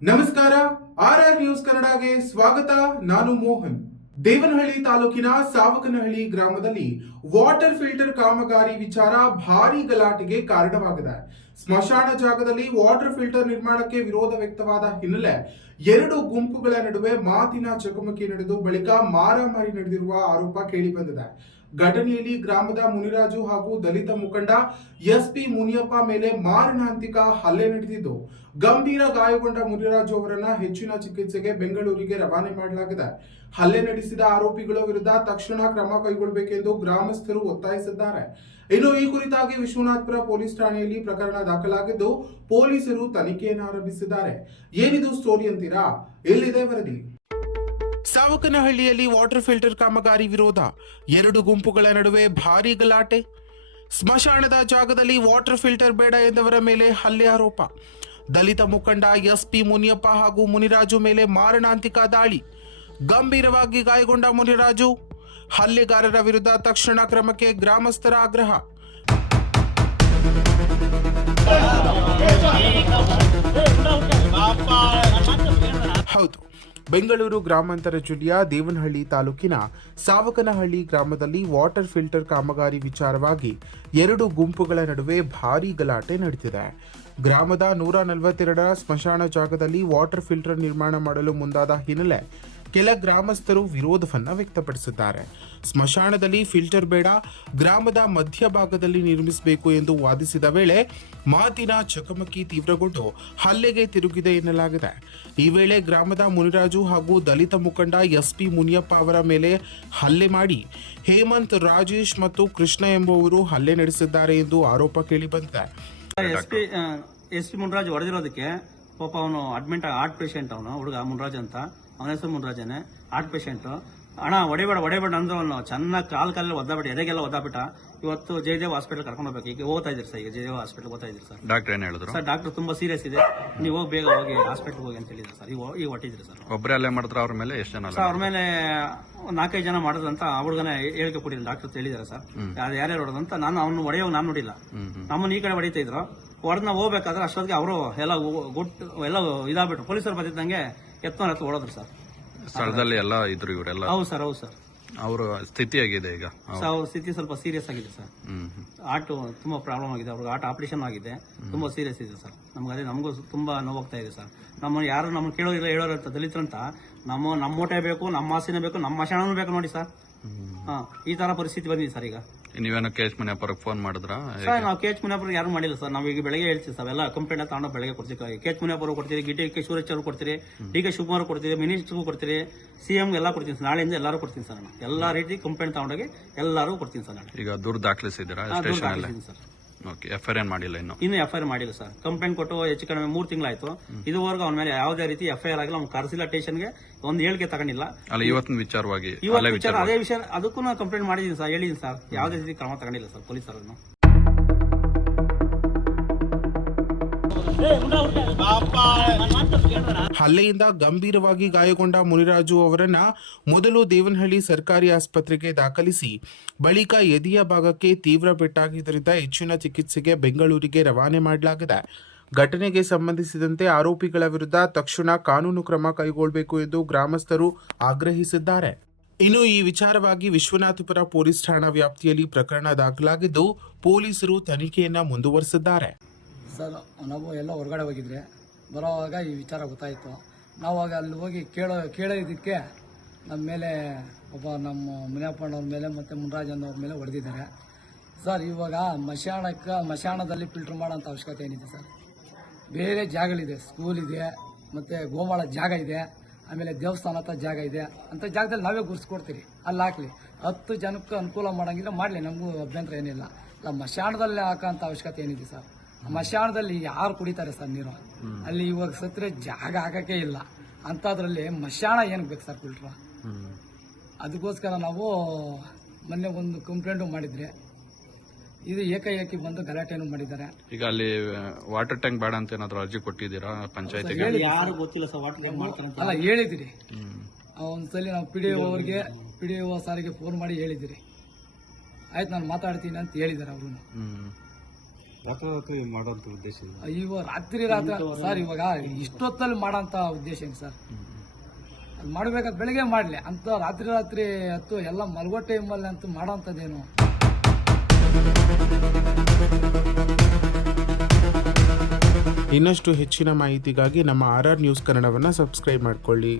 ನಮಸ್ಕಾರ RR news ಕನ್ನಡಗೆ ಸ್ವಾಗತ. ನಾನು ಮೋಹನ್. ದೇವನಹಳ್ಳಿ ತಾಲೂಕಿನ ಸಾವಕನಹಳ್ಳಿ ಗ್ರಾಮದಲ್ಲಿ ವಾಟರ್ ಫಿಲ್ಟರ್ ಕಾಮಗಾರಿ ವಿಚಾರ ಭಾರೀ ಗಲಾಟೆಗೆ ಕಾರಣವಾಗಿದೆ. ಸ್ಮಶಾನ ಜಾಗದಲ್ಲಿ ವಾಟರ್ ಫಿಲ್ಟರ್ ನಿರ್ಮಾಣಕ್ಕೆ ವಿರೋಧ ವ್ಯಕ್ತವಾದ ಹಿನ್ನೆಲೆ ಎರಡು ಗುಂಪುಗಳ ನಡುವೆ ಮಾತಿನ ಚಕಮಕಿ ನಡೆದು ಬಳಿಕ ಮಾರಾಮಾರಿ ನಡೆದಿರುವ ಆರೋಪ ಕೇಳಿಬಂದಿದೆ. ಘಟನೆಯಲ್ಲಿ ಗ್ರಾಮದ ಮುನಿರಾಜು ಹಾಗೂ ದಲಿತ ಮುಖಂಡ ಎಸ್ಪಿ ಮುನಿಯಪ್ಪ ಮೇಲೆ ಮಾರಣಾಂತಿಕ ಹಲ್ಲೆ ನಡೆದಿದ್ದು, ಗಂಭೀರ ಗಾಯಗೊಂಡ ಮುನಿರಾಜು ಅವರನ್ನ ಹೆಚ್ಚಿನ ಚಿಕಿತ್ಸೆಗೆ ಬೆಂಗಳೂರಿಗೆ ರವಾನೆ ಮಾಡಲಾಗಿದೆ. ಹಲ್ಲೆ ನಡೆಸಿದ ಆರೋಪಿಗಳ ವಿರುದ್ಧ ತಕ್ಷಣ ಕ್ರಮ ಕೈಗೊಳ್ಳಬೇಕೆಂದು ಗ್ರಾಮಸ್ಥರು ಒತ್ತಾಯಿಸಿದ್ದಾರೆ. ಇನ್ನು ಈ ಕುರಿತಾಗಿ ವಿಶ್ವನಾಥಪುರ ಪೊಲೀಸ್ ಠಾಣೆಯಲ್ಲಿ ಪ್ರಕರಣ ದಾಖಲಾಗಿದ್ದು, ಪೊಲೀಸರು ತನಿಖೆಯನ್ನು ಆರಂಭಿಸಿದ್ದಾರೆ. ಏನಿದು ಸ್ಟೋರಿ ಅಂತೀರಾ? ಎಲ್ಲಿದೆ ವರದಿ. ಸಾವಕನಹಳ್ಳಿಯಲ್ಲಿ ವಾಟರ್ ಫಿಲ್ಟರ್ ಕಾಮಗಾರಿ ವಿರೋಧ, ಎರಡು ಗುಂಪುಗಳ ನಡುವೆ ಭಾರೀ ಗಲಾಟೆ. ಸ್ಮಶಾನದ ಜಾಗದಲ್ಲಿ ವಾಟರ್ ಫಿಲ್ಟರ್ ಬೇಡ ಎಂದವರ ಮೇಲೆ ಹಲ್ಲೆ ಆರೋಪ. ದಲಿತ ಮುಖಂಡ ಎಸ್ಪಿ ಮುನಿಯಪ್ಪ ಹಾಗೂ ಮುನಿರಾಜು ಮೇಲೆ ಮಾರಣಾಂತಿಕ ದಾಳಿ. ಗಂಭೀರವಾಗಿ ಗಾಯಗೊಂಡ ಮುನಿರಾಜು. ಹಲ್ಲೆಗಾರರ ವಿರುದ್ಧ ತಕ್ಷಣ ಕ್ರಮಕ್ಕೆ ಗ್ರಾಮಸ್ಥರ ಆಗ್ರಹ. ಹೌದು, ಬೆಂಗಳೂರು ಗ್ರಾಮಾಂತರ ಜಿಲ್ಲೆಯ ದೇವನಹಳ್ಳಿ ತಾಲೂಕಿನ ಸಾವಕನಹಳ್ಳಿ ಗ್ರಾಮದಲ್ಲಿ ವಾಟರ್ ಫಿಲ್ಟರ್ ಕಾಮಗಾರಿ ವಿಚಾರವಾಗಿ ಎರಡು ಗುಂಪುಗಳ ನಡುವೆ ಭಾರೀ ಗಲಾಟೆ ನಡೆದಿದೆ. ಗ್ರಾಮದ 142ರ ಸ್ಮಶಾನ ಜಾಗದಲ್ಲಿ ವಾಟರ್ ಫಿಲ್ಟರ್ ನಿರ್ಮಾಣ ಮಾಡಲು ಮುಂದಾದ ಹಿನ್ನೆಲೆ ಕೆಲ ಗ್ರಾಮಸ್ಥರು ವಿರೋಧವನ್ನ ವ್ಯಕ್ತಪಡಿಸಿದ್ದಾರೆ. ಸ್ಮಶಾನದಲ್ಲಿ ಫಿಲ್ಟರ್ ಬೇಡ, ಗ್ರಾಮದ ಮಧ್ಯಭಾಗದಲ್ಲಿ ನಿರ್ಮಿಸಬೇಕು ಎಂದು ವಾದಿಸಿದ ವೇಳೆ ಮಾತಿನ ಚಕಮಕಿ ತೀವ್ರಗೊಂಡು ಹಲ್ಲೆಗೆ ತಿರುಗಿದೆ ಎನ್ನಲಾಗಿದೆ. ಈ ವೇಳೆ ಗ್ರಾಮದ ಮುನಿರಾಜು ಹಾಗೂ ದಲಿತ ಮುಖಂಡ ಎಸ್ಪಿ ಮುನಿಯಪ್ಪ ಅವರ ಮೇಲೆ ಹಲ್ಲೆ ಮಾಡಿ ಹೇಮಂತ್, ರಾಜೇಶ್ ಮತ್ತು ಕೃಷ್ಣ ಎಂಬುವರು ಹಲ್ಲೆ ನಡೆಸಿದ್ದಾರೆ ಎಂದು ಆರೋಪ ಕೇಳಿಬಂದಿದೆ. ಎಸ್ಪಿ ಮುನಿರಾಜು ಹೊಡೆದಿರೋದಕ್ಕೆ ಪಾಪ ಅವನು ಅಡ್ಮಿಟ್ ಹಾರ್ಟ್ ಪೇಷಂಟ್, ಅವನು ಹುಡುಗ ಮುನಿರಾಜ್ ಅಂತ, ಅವನ ಹೆಸರು ಮುನಿರಾಜನೇ, ಹಾರ್ಟ್ ಪೇಷಂಟ್. ಅಣ್ಣ ಹೊಡೆಬೇಡ ಅಂದ್ರೆ ಅವನು ಚೆನ್ನಾಗಿ ಕಾಲಲ್ಲಿ ಒದ್ದಾಬಿಟ್ಟು ಎದೆಗೆಲ್ಲ ಒದ್ದಾಬಿಟ್ಟ. ಇವತ್ತು ಜಯದೇವ್ ಹಾಸ್ಪಿಟಲ್ ಕರ್ಕೊಂಡು ಹೋಗ್ಬೇಕು. ಈಗ ಓದ್ತಾ ಇದ್ದೀರಿ ಸರ್, ಈಗ ಜಯದೇವ್ ಹಾಸ್ಪಿಟಲ್ ಓದ್ತಾ ಇದ್ದೀರಿ ಸರ್. ಡಾಕ್ಟರ್ ಏನ್ ಹೇಳಿದ್ರು ಸರ್? ಡಾಕ್ಟರ್ ತುಂಬಾ ಸೀರಿಯಸ್ ಇದೆ, ನೀವು ಬೇಗ ಹೋಗಿ ಹಾಸ್ಪಿಟಲ್ ಹೋಗಿ ಅಂತ ಹೇಳಿದ್ರು ಸರ್. ಈಗ ಹೊಟ್ಟಿದ್ರಿ ಸರ್. ಒಬ್ಬರೇ ಅಲ್ಲೇ ಮಾಡಿದ್ರ? ಅವ್ರ ಮೇಲೆ ಎಷ್ಟು ಜನ? ಸರ್ ಅವ್ರ ಮೇಲೆ 4-5 ಜನ ಮಾಡಿದ್ರು ಅಂತ ಹುಡುಗನ ಹೇಳಿಕೆ ಕೊಟ್ಟಿದ್ರು, ಡಾಕ್ಟರ್ ಹೇಳಿದಾರೆ ಸರ್. ಯಾರ್ಯಾರು ಹೊಡೆದಂತ ನಾನು ಅವ್ನು ಹೊಡೆಯೋ ನಾನು ನೋಡಿಲ್ಲ. ನಮ್ಮನ್ನ ಈ ಕಡೆ ಹೊಡಿತಾ ಇದ್ರು. ಹೊಡೆದ್ನ ಹೋಗ್ಬೇಕಾದ್ರೆ ಅಷ್ಟೊತ್ತಿಗೆ ಅವರು ಎಲ್ಲ ಇದಾಗ್ಬಿಟ್ರು. ಪೊಲೀಸರು ಬಂದಿದ್ದಂಗೆ ಎತ್ತ ಹೊಡೋದ್ರು ಸರ್. ಸ್ಥಳದಲ್ಲಿ ಎಲ್ಲ ಇದ್ರು ಇವರೆಲ್ಲ? ಹೌದು ಸರ್. ಅವ್ರ ಸ್ಥಿತಿ ಆಗಿದೆ ಈಗ? ಅವ್ರ ಸ್ಥಿತಿ ಸ್ವಲ್ಪ ಸೀರಿಯಸ್ ಆಗಿದೆ ಸರ್. ಹಾರ್ಟ್ ತುಂಬಾ ಪ್ರಾಬ್ಲಮ್ ಆಗಿದೆ, ಅವ್ರಿಗೆ ಹಾರ್ಟ್ ಆಪರೇಷನ್ ಆಗಿದೆ, ತುಂಬಾ ಸೀರಿಯಸ್ ಇದೆ ಸರ್. ನಮಗೂ ತುಂಬಾ ನೋವಾಗ್ತಾ ಇದೆ ಸರ್. ಯಾರು ನಮ್ಮನ್ನು ಕೇಳೋದಿಲ್ಲ, ಹೇಳೋರಂತ ದಲಿತರಂತ ನಮ್ಮ ಓಟೇ ಬೇಕು, ನಮ್ಮ ಆಸೆನೇ ಬೇಕು, ನಮ್ಮ ಮಶಾಣನೂ ಬೇಕು ನೋಡಿ ಸರ್. ಈ ತರ ಪರಿಸ್ಥಿತಿ ಬಂದಿದೆ ಸರ್. ಈಗ ನೀವೇನೋ ಕೇಚ್ ಮುನಿಯಪ್ಪರಿಗೆ ಫೋನ್ ಮಾಡಿದ್ರ? ಸರ್ ನಾವು ಕೇಚ್ ಮುನಿಯಪ್ಪರಿಗೆ ಯಾರು ಮಾಡಿಲ್ಲ ಸರ್. ನಾವು ಈಗ ಬೆಳಗ್ಗೆ ಹೇಳ್ತೀವಿ ಸರ್, ಎಲ್ಲ ಕಂಪ್ಲೇಂಟ್ ತಗೊಂಡು ಬೆಳಗ್ಗೆ ಕೊಡ್ತೀವಿ. ಕೇಚ್ ಮುನಿಯಪ್ಪರು ಕೊಡ್ತೀರಿ, ಡಿ.ಕೆ. ಶಿವರಾಜ್ ಅವರು ಕೊಡ್ತೀರಿ, ಡಿ.ಕೆ. ಶಿವಕುಮಾರ್ ಕೊಡ್ತೀರಿ, ಮಿನಿಸ್ಟರ್ಗೂ ಕೊಡ್ತೀರಿ, ಸಿಎಂ ಎಲ್ಲ ಕೊಡ್ತೀನಿ ಸರ್. ನಾಳೆಯಿಂದ ಎಲ್ಲರೂ ಕೊಡ್ತೀನಿ ಸರ್. ನಾನು ಎಲ್ಲಾ ರೀತಿ ಕಂಪ್ಲೇಂಟ್ ತಗೊಂಡೋಗಿ ಎಲ್ಲರೂ ಕೊಡ್ತೀನಿ ಸರ್. ನಾನು ಈಗ ದೂರ ದಾಖಲಿಸಿದ್ದೀರಾ ಸ್ಟೇಷನ್ ಅಲ್ಲಿ? Sir okay. ಎಫ್ಐಆರ್ ಮಾಡಿಲ್ಲ ಇನ್ನು ಎಫ್ಐಆರ್ ಮಾಡಿಲ್ಲ ಸರ್. ಕಂಪ್ಲೇಂಟ್ ಕೊಟ್ಟು ಹೆಚ್ಚು ಕಡಿಮೆ 3 ತಿಂಗಳಾಯ್ತು. ಇದುವರೆಗೂ ಅವನ ಮೇಲೆ ಯಾವುದೇ ರೀತಿ ಎಫ್ಐಆರ್ ಆಗಿಲ್ಲ. ಅವ್ನು ಕರೆಸಿಲ್ಲ ಸ್ಟೇಷನ್ಗೆ, ಒಂದು ಹೇಳಿಕೆ ತಗೊಂಡಿಲ್ಲ. ಅಲ್ಲ, ಇವತ್ತಿನ ವಿಚಾರವಾಗಿ ಅದೇ ವಿಷಯ ಅದಕ್ಕೂ ನಾನು ಕಂಪ್ಲೇಂಟ್ ಮಾಡಿದ್ದೀನಿ ಸರ್, ಹೇಳಿದ್ದೀನಿ ಸರ್. ಯಾವುದೇ ರೀತಿ ಕ್ರಮ ತಗೊಂಡಿಲ್ಲ ಸರ್ ಪೊಲೀಸರನ್ನು. ಹಲ್ಲೆಯಿಂದ ಗಂಭೀರವಾಗಿ ಗಾಯಗೊಂಡ ಮುನಿರಾಜು ಅವರನ್ನ ಮೊದಲು ದೇವನಹಳ್ಳಿ ಸರ್ಕಾರಿ ಆಸ್ಪತ್ರೆಗೆ ದಾಖಲಿಸಿ ಬಳಿಕ ಎದೆಯ ಭಾಗಕ್ಕೆ ತೀವ್ರ ಪೆಟ್ಟಾಗಿದ್ದರಿಂದ ಹೆಚ್ಚಿನ ಚಿಕಿತ್ಸೆಗೆ ಬೆಂಗಳೂರಿಗೆ ರವಾನೆ ಮಾಡಲಾಗಿದೆ. ಘಟನೆಗೆ ಸಂಬಂಧಿಸಿದಂತೆ ಆರೋಪಿಗಳ ವಿರುದ್ಧ ತಕ್ಷಣ ಕಾನೂನು ಕ್ರಮ ಕೈಗೊಳ್ಳಬೇಕು ಎಂದು ಗ್ರಾಮಸ್ಥರು ಆಗ್ರಹಿಸಿದ್ದಾರೆ. ಇನ್ನು ಈ ವಿಚಾರವಾಗಿ ವಿಶ್ವನಾಥಪುರ ಪೊಲೀಸ್ ಠಾಣಾ ವ್ಯಾಪ್ತಿಯಲ್ಲಿ ಪ್ರಕರಣ ದಾಖಲಾಗಿದ್ದು, ಪೊಲೀಸರು ತನಿಖೆಯನ್ನ ಮುಂದುವರೆಸಿದ್ದಾರೆ. ಸರ್, ನಾವು ಎಲ್ಲ ಹೊರಗಡೆ ಹೋಗಿದ್ರೆ ಬರೋವಾಗ ಈ ವಿಚಾರ ಗೊತ್ತಾಯಿತು. ನಾವು ಆಗ ಅಲ್ಲಿ ಹೋಗಿ ಕೇಳೋದಕ್ಕೆ ನಮ್ಮ ಮೇಲೆ ನಮ್ಮ ಮುನಿಯಪ್ಪಣ್ಣವ್ರ ಮೇಲೆ ಮತ್ತು ಮುನ್ರಾಜಣ್ಣವ್ರ ಮೇಲೆ ಹೊಡೆದಿದ್ದಾರೆ ಸರ್. ಇವಾಗ ಮಶಾಣದಲ್ಲಿ ಫಿಲ್ಟರ್ ಮಾಡೋಂಥ ಅವಶ್ಯಕತೆ ಏನಿದೆ ಸರ್? ಬೇರೆ ಜಾಗಗಳಿದೆ, ಸ್ಕೂಲ್ ಇದೆ, ಮತ್ತು ಗೋಮಾಳ ಜಾಗ ಇದೆ, ಆಮೇಲೆ ದೇವಸ್ಥಾನ ಹತ್ರ ಜಾಗ ಇದೆ. ಅಂಥ ಜಾಗದಲ್ಲಿ ನಾವೇ ಗುರ್ಸ್ಕೊಡ್ತೀರಿ, ಅಲ್ಲಿ ಹಾಕಲಿ. 10 ಜನಕ್ಕೆ ಅನುಕೂಲ ಮಾಡೋಂಗಿಲ್ಲ, ಮಾಡಲಿ, ನಮಗೂ ಅಭ್ಯಂತರ ಏನಿಲ್ಲ. ಅಲ್ಲ, ಮಶಾಣದಲ್ಲಿ ಹಾಕೋಂಥ ಅವಶ್ಯಕತೆ ಏನಿದೆ ಸರ್? ಮಶಾಣದಲ್ಲಿ ಯಾರು ಕುಡಿತಾರೆ ಸರ್ ನೀರು? ಅಲ್ಲಿ ಇವಾಗ ಸತ್ರೆ ಜಾಗ ಹಾಕಕ್ಕೆ ಇಲ್ಲ. ಅಂಥದ್ರಲ್ಲಿ ಮಶಾಣ ಏನಕ್ಕೆ ಬೇಕು ಸರ್ ಫಿಲ್ಟ್ರ? ಅದಕ್ಕೋಸ್ಕರ ನಾವು ಮೊನ್ನೆ ಒಂದು ಕಂಪ್ಲೇಂಟು ಮಾಡಿದ್ರೆ ಇದು ಏಕಾಏಕಿ ಬಂದು ಗಲಾಟೆನೂ ಮಾಡಿದ್ದಾರೆ. ಈಗ ಅಲ್ಲಿ ವಾಟರ್ ಟ್ಯಾಂಕ್ ಬೇಡ ಅಂತ ಏನಾದ್ರು ಅರ್ಜಿ ಕೊಟ್ಟಿದ್ದೀರಾ ಪಂಚಾಯತಿಗೆ? ಅಲ್ಲ, ಹೇಳಿದಿರಿ. ಒಂದ್ಸಲಿ ನಾವು PDO ಸಾರಿಗೆ ಫೋನ್ ಮಾಡಿ ಹೇಳಿದಿರಿ. ಆಯ್ತು, ನಾನು ಮಾತಾಡ್ತೀನಿ ಅಂತ ಹೇಳಿದ್ದಾರೆ ಅವರು. ರಾತ್ರಿ ಮಾಡೋಂಥ ಉದ್ದೇಶ ಇದೆ. ಇವಾಗ ರಾತ್ರಿ ಸರ್ ಇವಾಗ ಇಷ್ಟೊತ್ತಲ್ಲಿ ಮಾಡೋಂಥ ಉದ್ದೇಶ ಏನು ಸರ್? ಅದು ಮಾಡಬೇಕಾದ್ರೆ ಬೆಳಗ್ಗೆ ಮಾಡಲಿ ಅಂತ ರಾತ್ರಿ ಹೊತ್ತು ಎಲ್ಲ ಮಲಗೋ ಟೈಮಲ್ಲಿ ಅಂತೂ ಮಾಡೋಂಥದ್ದೇನು. ಇನ್ನಷ್ಟು ಹೆಚ್ಚಿನ ಮಾಹಿತಿಗಾಗಿ ನಮ್ಮ RR ನ್ಯೂಸ್ ಕನ್ನಡವನ್ನು ಸಬ್ಸ್ಕ್ರೈಬ್ ಮಾಡಿಕೊಳ್ಳಿ.